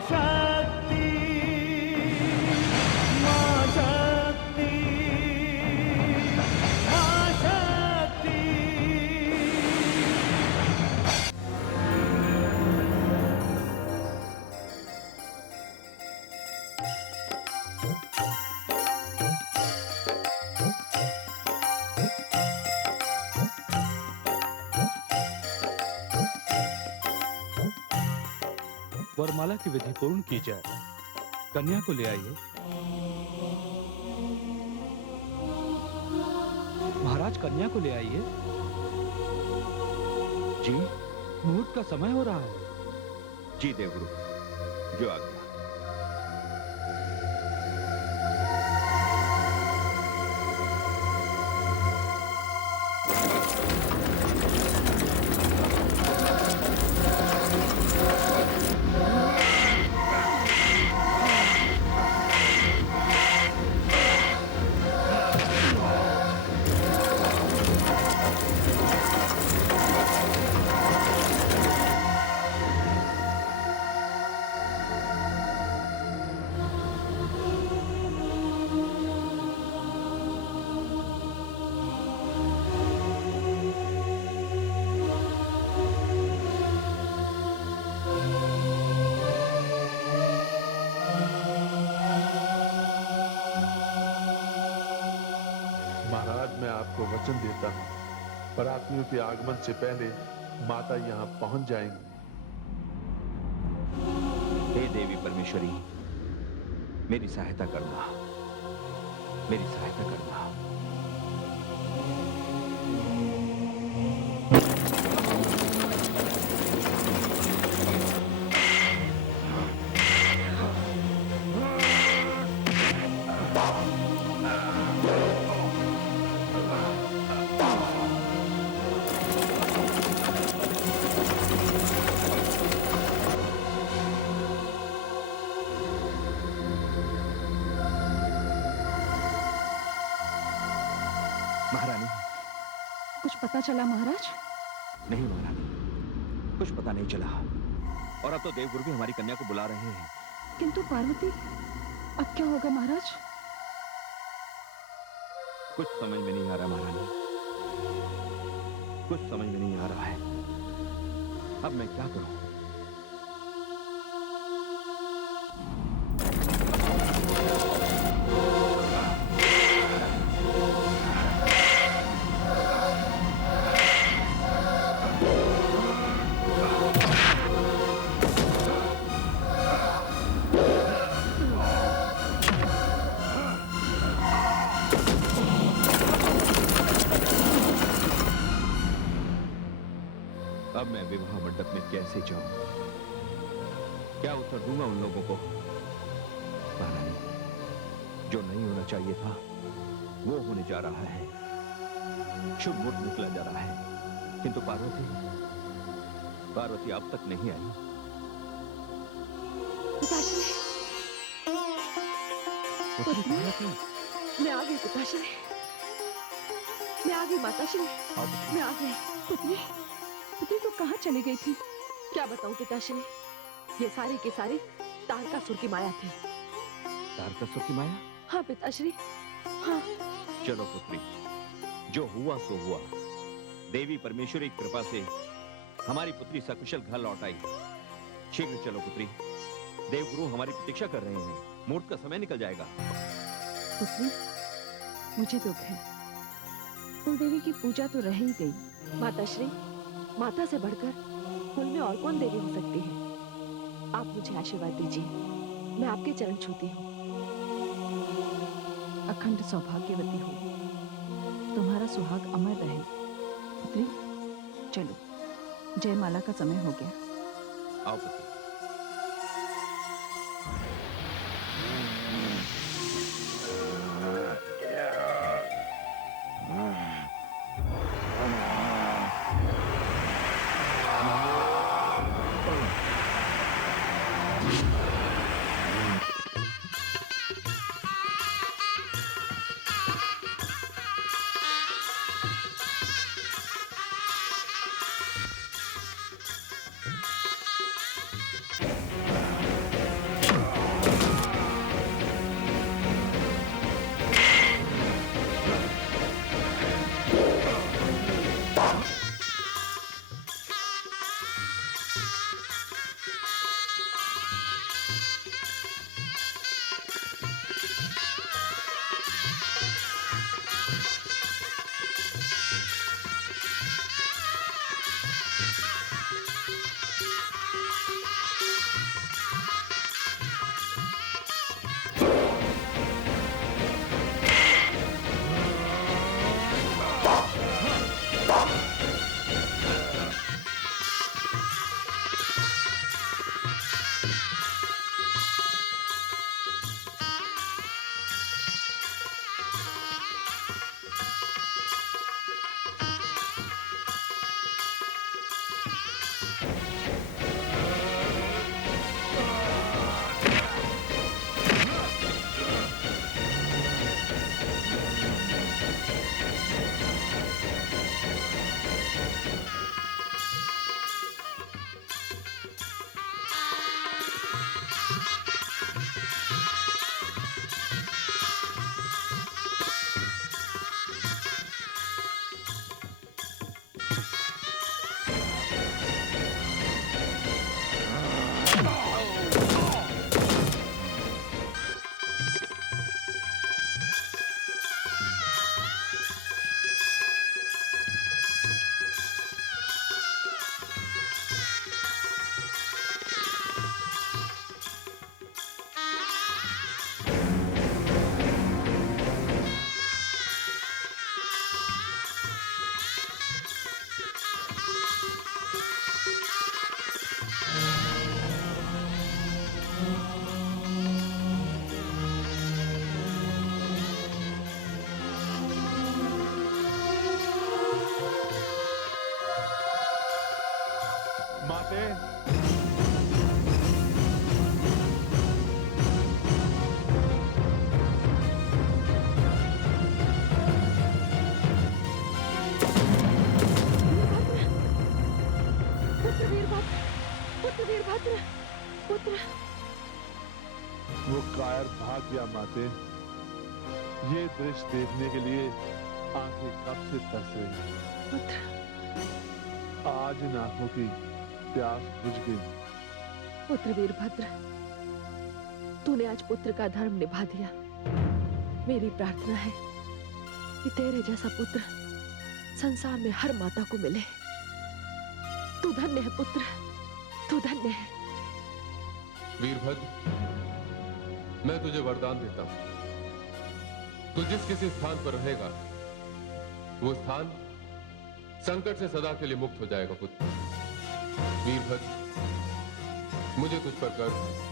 शक्ति, मां शक्ति, मां शक्ति। वरमाला की विधि पूर्ण की जाए। कन्या को ले आइए। महाराज, कन्या को ले आइए। जी, मुहूर्त का समय हो रहा है। जी देवगुरु, जो आज्ञा। आपको वचन देता हूं, परात्मियों के आगमन से पहले माता यहां पहुंच जाएंगी। हे देवी परमेश्वरी, मेरी सहायता करना, मेरी सहायता करना। महारानी, कुछ पता चला महाराज? नहीं महारानी, कुछ पता नहीं चला। और अब तो देवगुरु भी हमारी कन्या को बुला रहे हैं। किंतु पार्वती, अब क्या होगा महाराज? कुछ समझ में नहीं आ रहा महारानी, कुछ समझ में नहीं आ रहा है। अब मैं क्या करूं? अब मैं विवाह मंडप में कैसे जाऊं? क्या उत्तर दूंगा उन लोगों को? महारानी, जो नहीं होना चाहिए था वो होने जा रहा है। शुभ मुहूर्त निकला जा रहा है, किंतु पार्वती अब तक नहीं आई। पिताश्री, मैं आ गई पिताश्री, मैं आ गई माताश्री, मैं आ गई। पुत्री, पुत्री तो कहाँ चली गई थी? क्या बताऊं पिताश्री, ये सारी की सारी तारकासुर की माया थी। तारकासुर की माया? हाँ पिताश्री, हाँ। चलो पुत्री, जो हुआ सो हुआ। देवी परमेश्वरी की कृपा से हमारी पुत्री सकुशल घर लौट आई। शीघ्र चलो पुत्री, देवगुरु हमारी प्रतीक्षा कर रहे हैं। मुहूर्त का समय निकल जाएगा। पुत्री, मुझे दुख है, कुलदेवी की पूजा तो रह ही गई। माताश्री, माता से बढ़कर कुल में और कौन देवी हो सकती है? आप मुझे आशीर्वाद दीजिए, मैं आपके चरण छूती हूँ। अखंड सौभाग्यवती हो, तुम्हारा सुहाग अमर रहे। पुत्री, चलो, जयमाला का समय हो गया। आओ पुत्री। माते। पुत्र वीरभद्र, पुत्र वीरभद्र, पुत्र। वो कायर भाग गया माते। ये दृश्य देखने के लिए आंखें कब से तरस रही। पुत्र, आज इन आंखों की प्यास बुझ गई। पुत्र वीरभद्र, तूने आज पुत्र का धर्म निभा दिया। मेरी प्रार्थना है कि तेरे जैसा पुत्र संसार में हर माता को मिले। तू धन्य है पुत्र, तू धन्य है। वीरभद्र, मैं तुझे वरदान देता हूं। तू जिस किसी स्थान पर रहेगा, वो स्थान संकट से सदा के लिए मुक्त हो जाएगा पुत्र। वीरभद्र, मुझे तुझ पर गर्व है।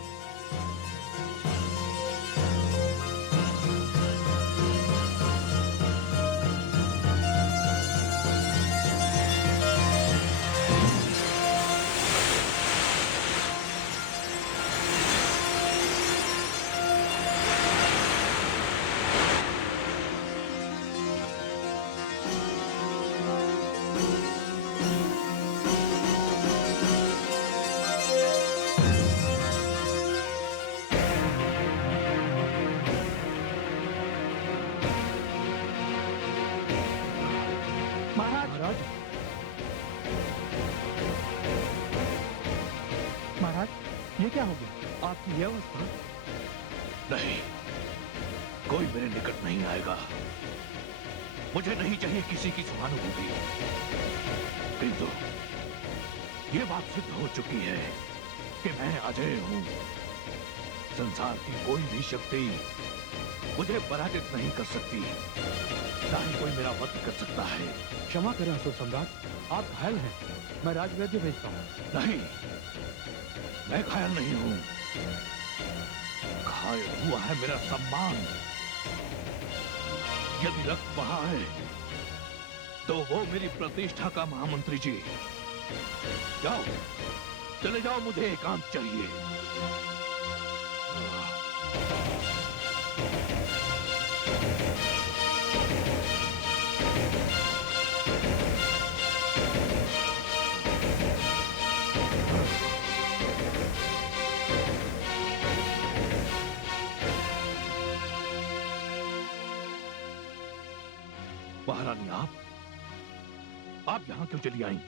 महाराज, महाराज, ये क्या हो गया? आपकी यह अवस्था? नहीं, कोई मेरे निकट नहीं आएगा। मुझे नहीं चाहिए किसी की सहानुभूति। किंतु ये बात सिद्ध हो चुकी है कि मैं अजय हूं। संसार की कोई भी शक्ति मुझे पराजित नहीं कर सकती, ना ही कोई मेरा वध कर सकता है। क्षमा करें असुर सम्राट, आप घायल हैं। मैं राजवैद्य भेजता हूँ। नहीं, मैं घायल नहीं हूं। घायल हुआ है मेरा सम्मान। यदि रक्त बहा है तो वो मेरी प्रतिष्ठा का महामंत्री जी। जाओ, चले जाओ, मुझे एकांत चाहिए। महारानी, आप यहां क्यों चली आई?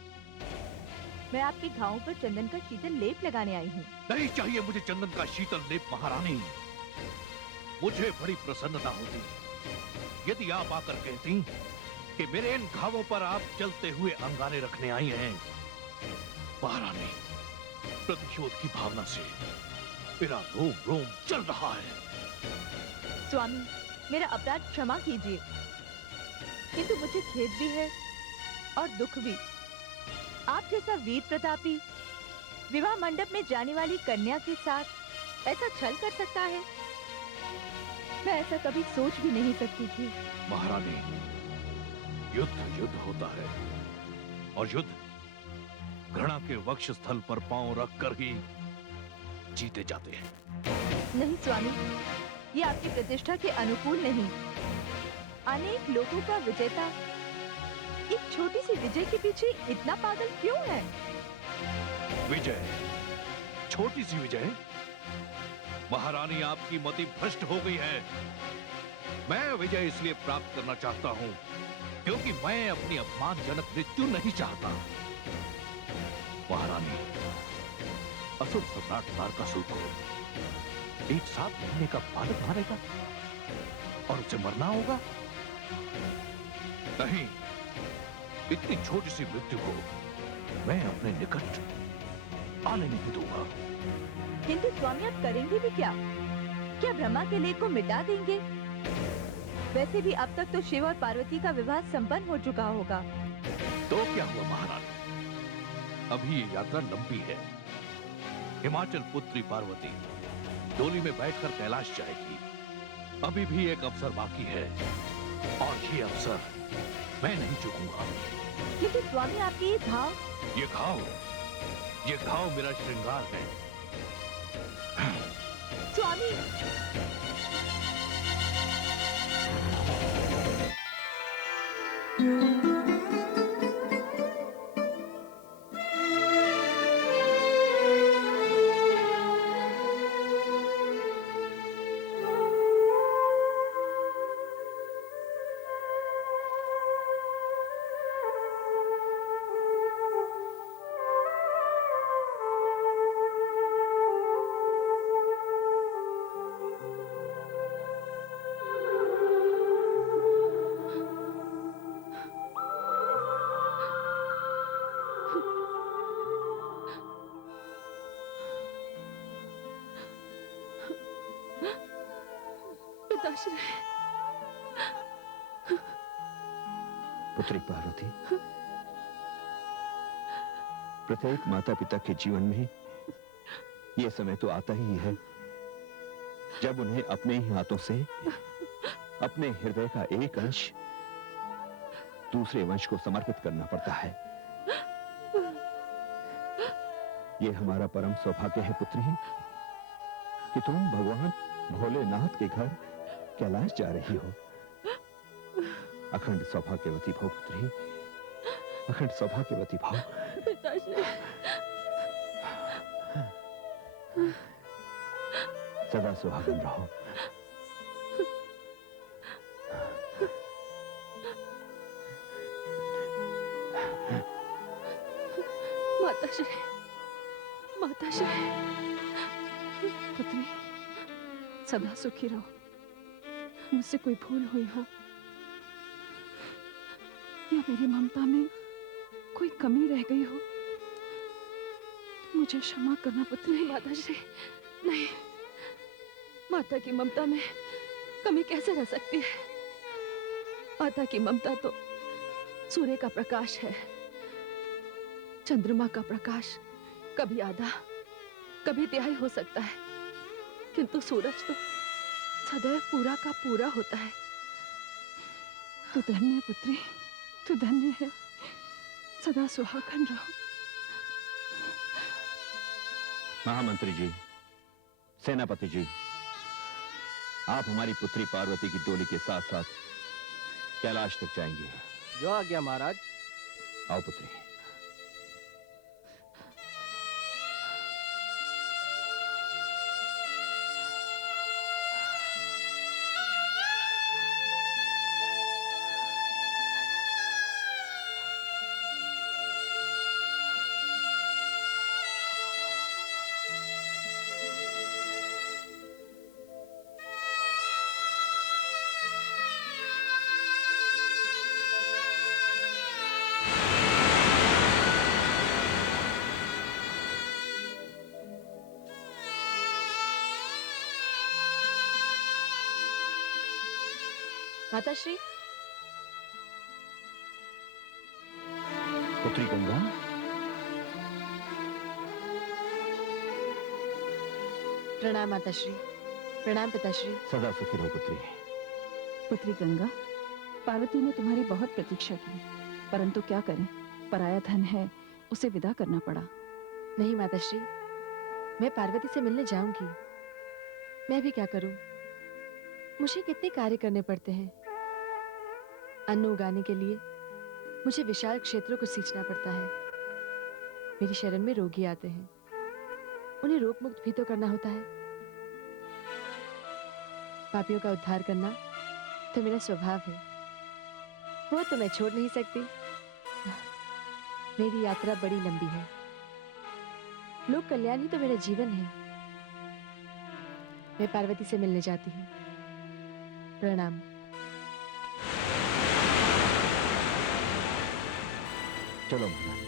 मैं आपके घावों पर चंदन का शीतल लेप लगाने आई हूँ। नहीं चाहिए मुझे चंदन का शीतल लेप महारानी। मुझे बड़ी प्रसन्नता होती यदि आप आकर कहती कि मेरे इन घावों पर आप चलते हुए अंगारे रखने आई हैं। महारानी, प्रतिशोध की भावना से मेरा रोम रोम चल रहा है। स्वामी, मेरा अपराध क्षमा कीजिए, किंतु मुझे खेद भी है और दुख भी। आप जैसा वीर प्रतापी विवाह मंडप में जाने वाली कन्या के साथ ऐसा छल कर सकता है, मैं ऐसा कभी सोच भी नहीं सकती थी। महारानी, युद्ध युद्ध होता है और युद्ध घृणा के वक्ष स्थल पर पांव रखकर ही जीते जाते हैं। नहीं स्वामी, ये आपकी प्रतिष्ठा के अनुकूल नहीं। अनेक लोगों का विजेता एक छोटी सी विजय के पीछे इतना पागल क्यों है? विजय, छोटी सी विजय? महारानी, आपकी मति भ्रष्ट हो गई है। मैं विजय इसलिए प्राप्त करना चाहता हूं क्योंकि मैं अपनी अपमानजनक मृत्यु नहीं चाहता। महारानी, असुर सम्राट तारकासुर को एक 7 महीने का बालक मारेगा और उसे मरना होगा? नहीं, इतनी छोटी सी मृत्यु को मैं अपने निकट आने नहीं दूंगा। किंतु स्वामी, आप करेंगे भी क्या? क्या ब्रह्मा के लेख को मिटा देंगे? वैसे भी अब तक तो शिव और पार्वती का विवाह संपन्न हो चुका होगा। तो क्या हुआ महारानी, अभी ये यात्रा लंबी है। हिमाचल पुत्री पार्वती डोली में बैठकर कैलाश जाएगी। अभी भी एक अवसर बाकी है और ये अवसर मैं नहीं चूकूंगा। लेकिन स्वामी, आपके ये घाव? ये घाव ये घाव मेरा श्रृंगार है। स्वामी, पिताश्री, पुत्री पार्वती, प्रत्येक माता पिता के जीवन में यह समय तो आता ही है जब उन्हें अपने ही हाथों से अपने हृदय का एक अंश दूसरे वंश को समर्पित करना पड़ता है। यह हमारा परम सौभाग्य है पुत्री कि तुम भगवान भोलेनाथ के घर कैलाश जा रही हो। अखंड सौभाग्यवती भव पुत्री, अखंड सौभाग्यवती भव। पिताश्री, सदा सुहागन रहो। माताश्री, माताश्री, पुत्री सदा सुखी रहो। मुझसे कोई भूल हुई हो या मेरी ममता में कोई कमी रह गई हो, मुझे क्षमा करना पुत्री। नहीं माताश्री, नहीं, माता की ममता में कमी कैसे रह सकती है? माता की ममता तो सूर्य का प्रकाश है, चंद्रमा का प्रकाश कभी आधा कभी तिहाई हो सकता है, किंतु सूरज तो सदैव पूरा का पूरा होता है। तू धन्य है पुत्री, तू धन्य है। सदा सुहागन रहो। महामंत्री जी, सेनापति जी, आप हमारी पुत्री पार्वती की डोली के साथ साथ कैलाश तक जाएंगे। जो आज्ञा महाराज। आओ पुत्री। माताश्री, पुत्री गंगा, प्रणाम माताश्री। प्रणाम पिताश्री। सदा सुखी रहो पुत्री। पुत्री गंगा, पार्वती ने तुम्हारी बहुत प्रतीक्षा की, परंतु क्या करें, पराया धन है, उसे विदा करना पड़ा। नहीं माताश्री, मैं पार्वती से मिलने जाऊंगी। मैं भी क्या करूं, मुझे कितने कार्य करने पड़ते हैं। अन्न उगाने के लिए मुझे विशाल क्षेत्रों को सींचना पड़ता है। मेरी शरण में रोगी आते हैं, उन्हें रोग मुक्त भी तो करना होता है। पापियों का उद्धार करना तो मेरा स्वभाव है, वो तो मैं छोड़ नहीं सकती। मेरी यात्रा बड़ी लंबी है, लोक कल्याण ही तो मेरा जीवन है। मैं पार्वती से मिलने जाती हूँ। प्रणाम। चलो महाराज।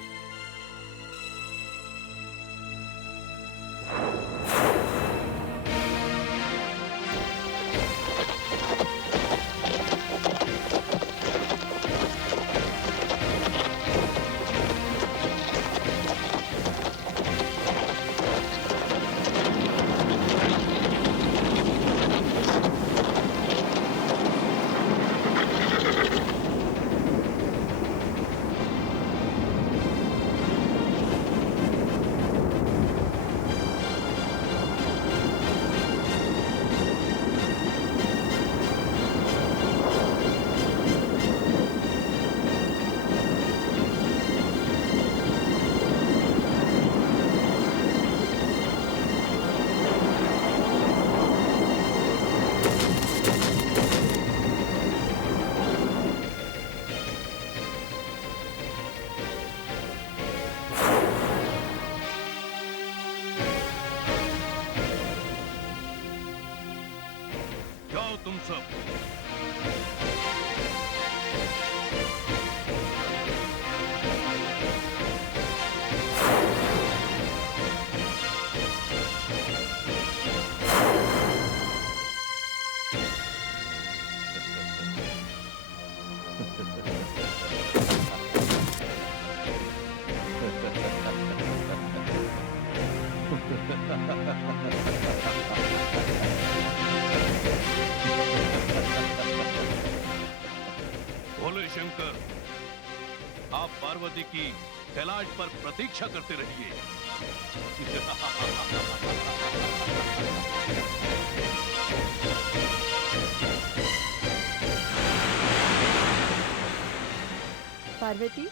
तुम सब। भोले शंकर, आप पार्वती की कैलाश पर प्रतीक्षा करते रहिए। पार्वती,